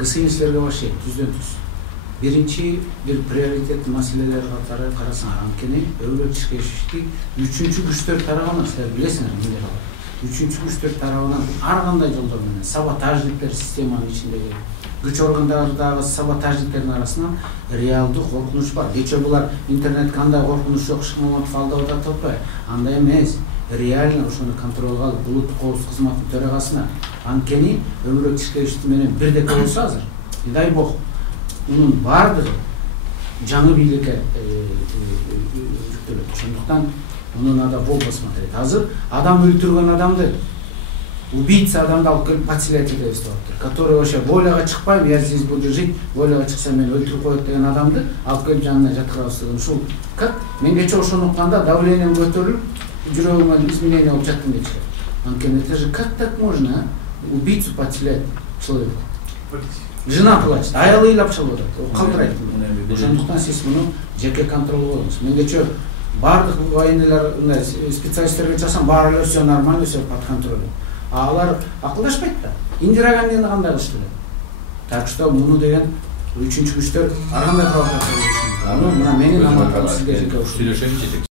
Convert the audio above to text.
ГСМСлерге вообще түздөн-түз. Биринчи бир приоритеттүү маселелер катары карасаңар, анткени өлкө ички иштик үчүнчү күчтөр тарабынан силер билесиңер эмне бар. Үчүнчү күчтөр тарабынан ар кандай жолдор менен саботажниктер системанын ичиндеги күч органдарындагы саботажниктердин арасынан реалдуу коркунуч бар. Кече булар интернет кандай коркунуч жок Шыкмаматов алдап атпайбы? Андай эмес. Реально ошону контролго алып, улуттук коопсуздук кызматынын төрагасына анткени Өмүрөк Тишкевич менен бирдек болсо азыр, не дай бог, мунун баардыгы жаңы бийликке жүктөлөт. Ошондуктан муну надо в оба смотреть. Азыр адам өлтүргөн адамды, убийца адамды алып келип подселять этебиз деп атат. Который вообще воляга чыкпайм, я здесь буду жить, воляга чыкса мени өлтүрүп коет деген адамды алып келип жанына жаткырабыз деген. Ушул как мен кече ошону укканда давлением көтөрүлүп, жүрөгүмө изменение болуп жаттым кече. Анткени это же как так можно, убийцу подселять человеку? Жена плачет, аялы ыйлап чыгып атат. Калтырайт. Ошондуктан сиз муну жеке контролго алыңыз. Мен кече бардык военныйлар специалисттерге чаксам, баары эле все нормально, все под контролем. А алар акылдашпайт да. Индира Гандини кандай кылыш керек? Так что муну деген үчүнчү күчтөр ар кандай провокация болушу мүмкүн. Мына менин наматым сизге жеке